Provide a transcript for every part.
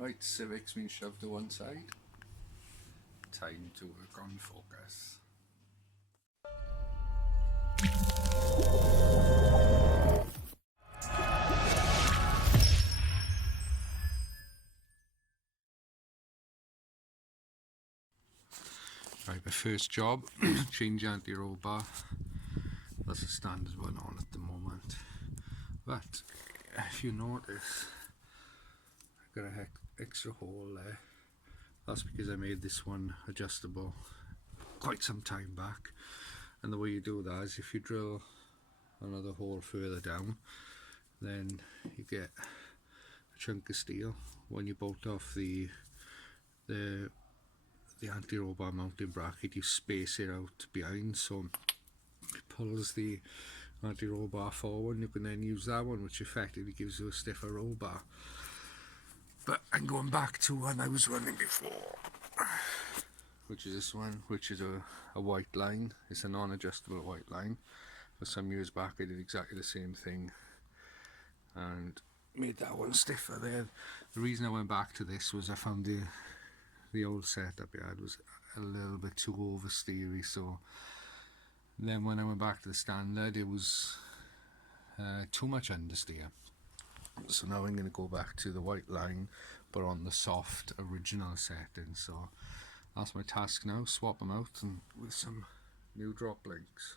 Right, Civic's been shoved to one side. Time to work on focus. Right, my first job, change anti-roll bar. That's the standard one on at the moment. But if you notice, I've got an extra hole there. That's because I made this one adjustable quite some time back. And the way you do that is if you drill another hole further down, then you get a chunk of steel. When you bolt off the anti-roll bar mounting bracket, you space it out behind, so it pulls the anti-roll bar forward, and you can then use that one, which effectively gives you a stiffer roll bar. But I'm going back to one I was running before, which is this one, which is a white line. It's a non-adjustable white line. For some years back I did exactly the same thing and made that one stiffer there. The reason I went back to this was I found the old setup I had was a little bit too oversteery, so then when I went back to the standard it was too much understeer. So now I'm going to go back to the white line but on the soft original setting. So that's my task now, swap them out and with some new drop links.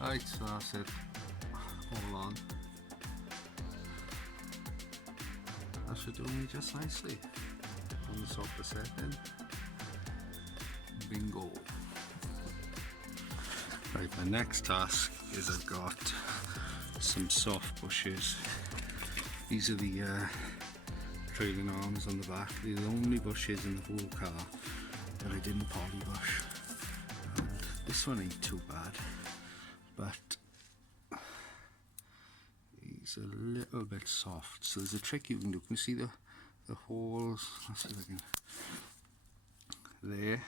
Right, so that's it. Hold on. That should do me just nicely on the softer setting. Bingo. Right, my next task is I've got some soft bushes. These are the trailing arms on the back. They're the only bushes in the whole car that I didn't polybush. And this one ain't too bad, but he's a little bit soft. So there's a trick you can do. Can you see the holes? Let's see if I can. There.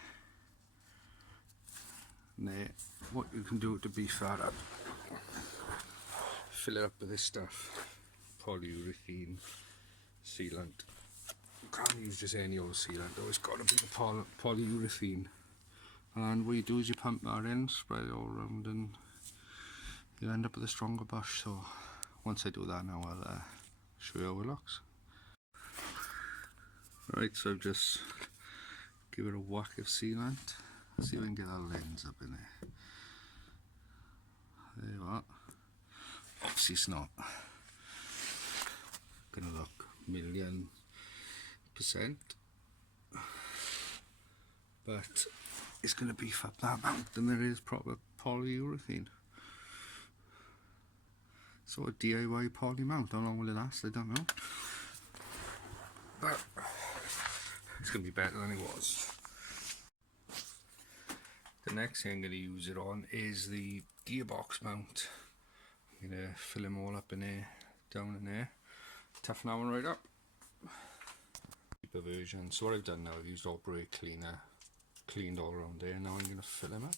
There. What you can do to beef that up, fill it up with this stuff, polyurethane sealant. You can't use just any old sealant though, it's got to be the polyurethane. And what you do is you pump that in, spread it all around, and you end up with a stronger bush. So once I do that now, I'll show you how it looks. Right, so I've just give it a whack of sealant. See if I can get that lens up in there. There you are. Obviously it's not gonna look 1,000,000%, but it's gonna beef up that mount, and there is proper polyurethane. So a DIY poly mount, how long will it last? I don't know. But it's gonna be better than it was. The next thing I'm going to use it on is the gearbox mount. I'm going to fill them all up in there, down in there, toughen that one right up. Cheaper version. So what I've done now, I've used all brake cleaner, cleaned all around there. Now I'm going to fill them up.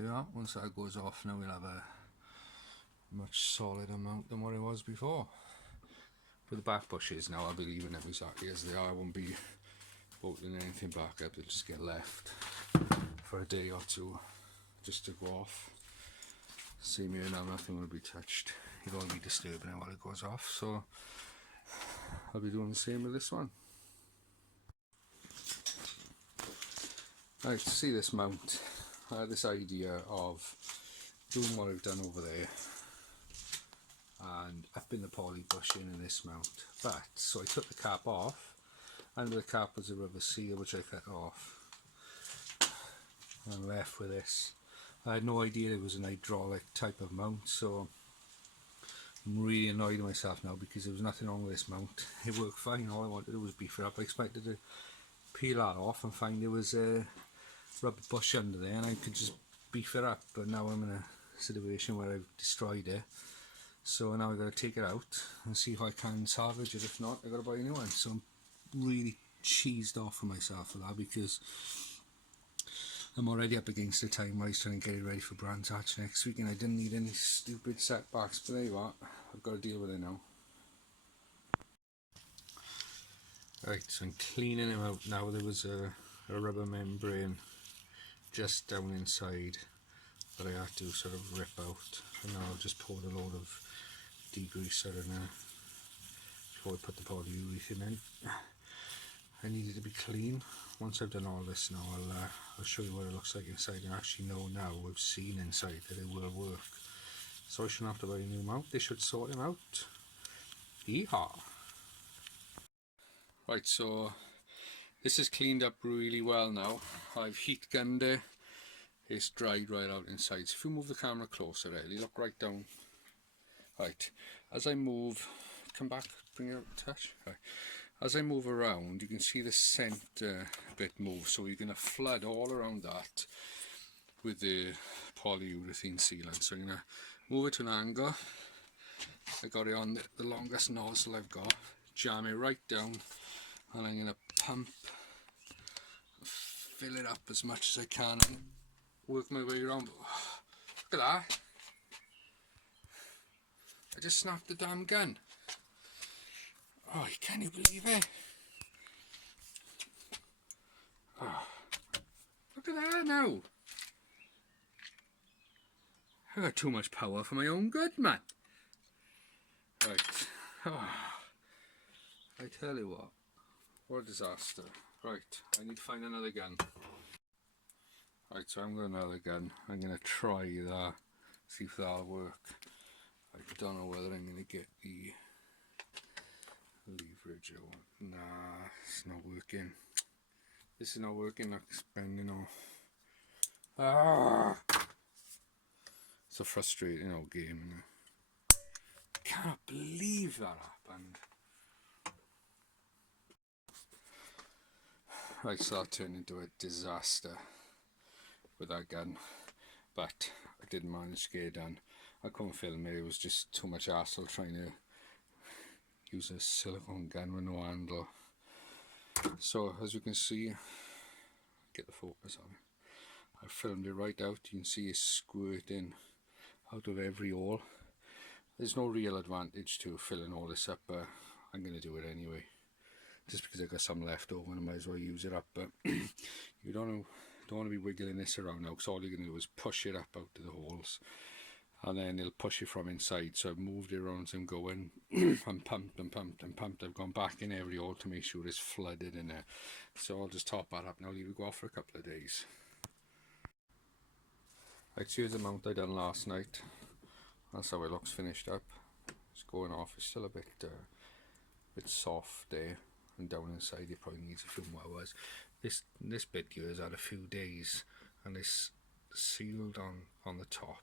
there you are. Once that goes off, now we'll have a much solider mount than what it was before. For the back bushes now, I'll be leaving them exactly as they are. I won't be bolting anything back up. They'll just get left for a day or two just to go off. Same here now, nothing will be touched. You don't want to be disturbing it while it goes off, so I'll be doing the same with this one. Right, to see this mount, I had this idea of doing what I've done over there and upping the poly bushing in this mount, but so I took the cap off. Under the cap was a rubber seal which I cut off and left with this. I had no idea it was an hydraulic type of mount, so I'm really annoyed at myself now because there was nothing wrong with this mount. It worked fine. All I wanted to do was beef it up. I expected to peel that off and find there was a rubber bush under there and I could just beef it up, but now I'm in a situation where I've destroyed it, so now I've got to take it out and see if I can salvage it. If not, I've got to buy a new one. So I'm really cheesed off for myself for that because I'm already up against the time where I was trying to get it ready for Brands Hatch next week and I didn't need any stupid setbacks, but there you are, I've got to deal with it now. Right, so I'm cleaning them out now. There was a rubber membrane just down inside that I had to sort of rip out, and now I've just poured a load of degreaser in there before I put the polyurethane in. I need it to be clean. Once I've done all this now, I'll show you what it looks like inside and actually know now, we've seen inside, that it will work. So I shouldn't have to buy a new mount, they should sort them out. Yeehaw! Right, so this is cleaned up really well now. I've heat gunned it, it's dried right out inside. So if you move the camera closer, really, look right down. Right, as I move, come back, bring it up a touch. Right. As I move around, you can see the centre bit move, so you're going to flood all around that with the polyurethane sealant. So I'm going to move it to an angle. I got it on the longest nozzle I've got, jam it right down, and I'm going to pump, fill it up as much as I can and work my way around. Look at that, I just snapped the damn gun. Oh, can you believe it? Oh, look at that now. I got too much power for my own good, man. Right. Oh, I tell you what a disaster. Right, I need to find another gun. Right, so I'm got another gun. I'm going to try that, see if that'll work. I don't know whether I'm going to get the leverage or what. Nah, it's not working. This is not working, like it's bending off. Ah! It's a frustrating old game, isn't it? I cannot believe that happened. Right, so that turned into a disaster with that gun, but I did manage to get it done. I couldn't film it, it was just too much hassle trying to use a silicone gun with no handle. So as you can see, get the focus on it, I filmed it right out. You can see it's squirting out of every hole. There's no real advantage to filling all this up, but I'm going to do it anyway, just because I got some left over and I might as well use it up. But you don't want to be wiggling this around now, because all you're going to do is push it up out to the holes and then it'll push it from inside. So I've moved it around as I'm going and pumped and pumped and pumped. I've gone back in every hole to make sure it's flooded in there. So I'll just top that up now, leave it go off for a couple of days. Right, so here's the mount I done last night. That's how it looks finished up. It's going off, it's still a bit soft there, and down inside it probably needs a few more hours. This bit here has had a few days and it's sealed on the top,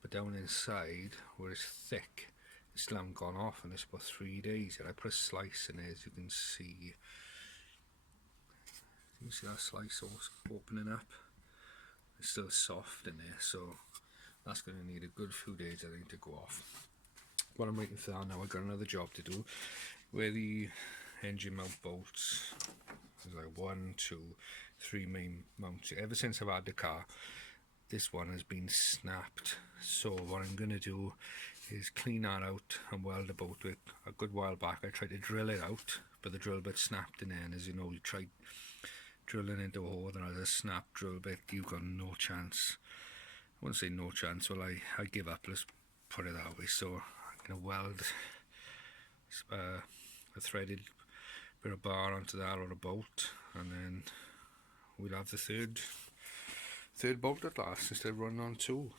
but down inside where it's thick it still hasn't gone off, and it's about 3 days. And I put a slice in there, as you can see. You can see that slice opening up. It's still soft in there, so that's going to need a good few days, I think, to go off. What I'm waiting for that now, I've got another job to do where the engine mount bolts, there's like 1, 2, 3 main mounts. Ever since I've had the car, this one has been snapped. So what I'm going to do is clean that out and weld the bolt with. A good while back I tried to drill it out, but the drill bit snapped in there, and as you know, you tried drilling into a hole and has a snap drill bit, you've got no chance. I wouldn't say no chance, well I give up, let's put it that way. So I'm going to weld a threaded bit of bar onto that, or a bolt, and then we'll have the third bolt at last instead of running on two.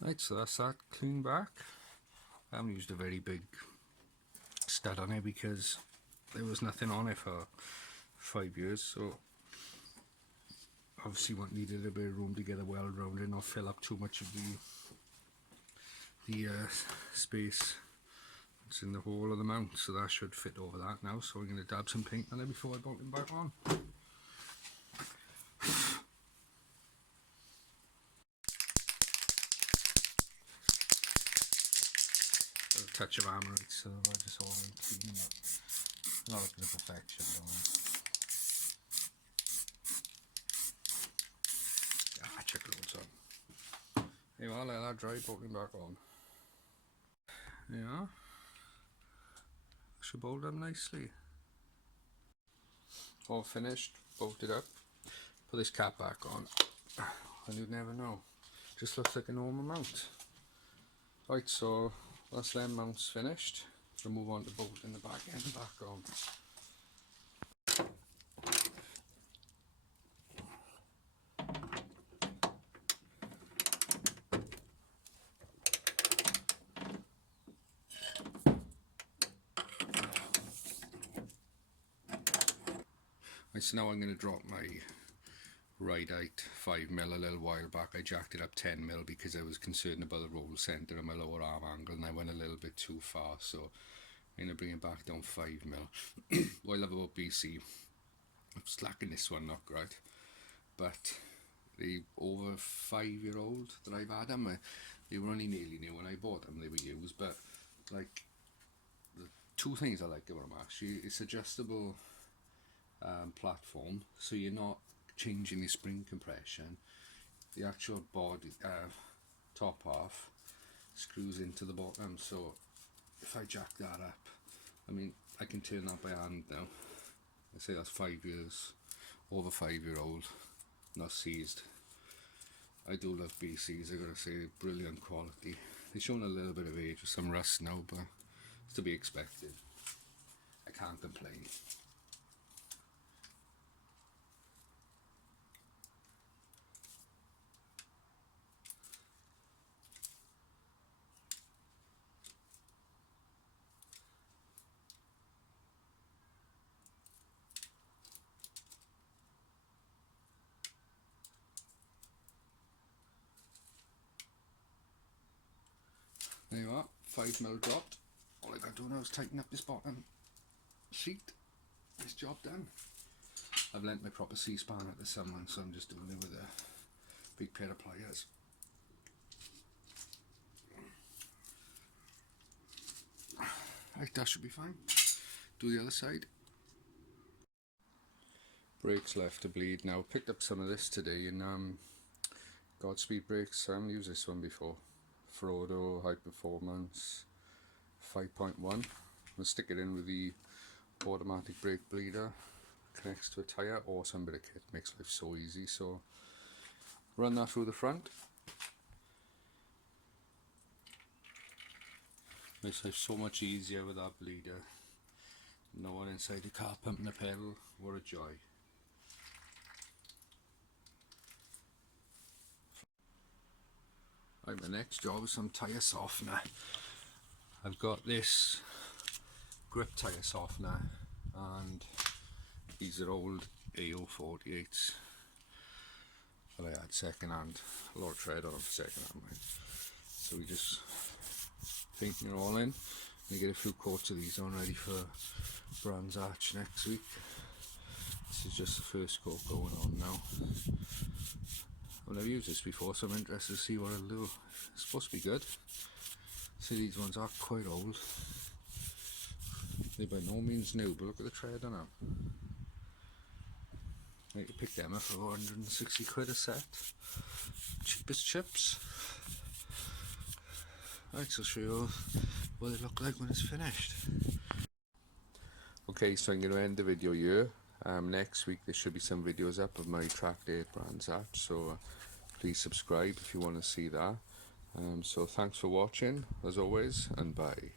Right, so that's that clean back. I haven't used a very big stud on it because there was nothing on it for 5 years, so obviously what needed a bit of room to get a weld around it, not fill up too much of the space that's in the hole of the mount. So that should fit over that now, so I'm going to dab some paint on it before I bolt it back on. A touch of armorite silver, just all cleaning up. Not looking for perfection though. Ah, check loads on. Hey, well, let that dry, bolting back on. Yeah, should bolt up nicely. All finished, bolted up. Put this cap back on, and you'd never know. Just looks like a normal mount. Right, so that's them mounts finished. We'll move on to bolting the back end back on. Right, so now I'm going to drop my Ride-Out 5mm a little while back. I jacked it up 10mm because I was concerned about the roll centre and my lower arm angle, and I went a little bit too far, so I'm going to bring it back down 5mm. What I love about BC, I'm slacking this one not great, but the over 5-year-old that I've had them, they were only nearly new when I bought them, they were used, but like the two things I like about them actually, it's adjustable platform, so you're not changing the spring compression. The actual body top half screws into the bottom, so if I jack that up, I mean I can turn that by hand now. I say that's 5 years, over 5-year-old, not seized. I do love BCs, I gotta say, brilliant quality. They're showing a little bit of age with some rust now, but it's to be expected. I can't complain. There you are, 5mm dropped. All I got to do now is tighten up this bottom sheet. This job done. I've lent my proper C-span at the someone, so I'm just doing it with a big pair of pliers. Right, that should be fine. Do the other side. Brakes left to bleed now. Picked up some of this today in Godspeed brakes. I haven't used this one before. Frodo High Performance 5.1. I'm gonna stick it in with the automatic brake bleeder. Connects to a tyre or some bit of kit. Makes life so easy. So run that through the front. Makes life so much easier with that bleeder. No one inside the car pumping the pedal. What a joy. Right, my next job is some tyre softener. I've got this grip tyre softener, and these are old AO48s that I had second hand. A lot of tread on them second hand, right? So we just painting it all in. We get a few coats of these on ready for Brands Hatch next week. This is just the first coat going on now. I've never used this before, so I'm interested to see what it'll do. It's supposed to be good. See, these ones are quite old. They're by no means new, but look at the tread on them. I could pick them up for 160 quid a set. Cheapest chips. Right, so I'll show you what they look like when it's finished. Okay, so I'm going to end the video here. Next week there should be some videos up of my Trackday at Brands Hatch, so please subscribe if you want to see that. So thanks for watching as always, and bye.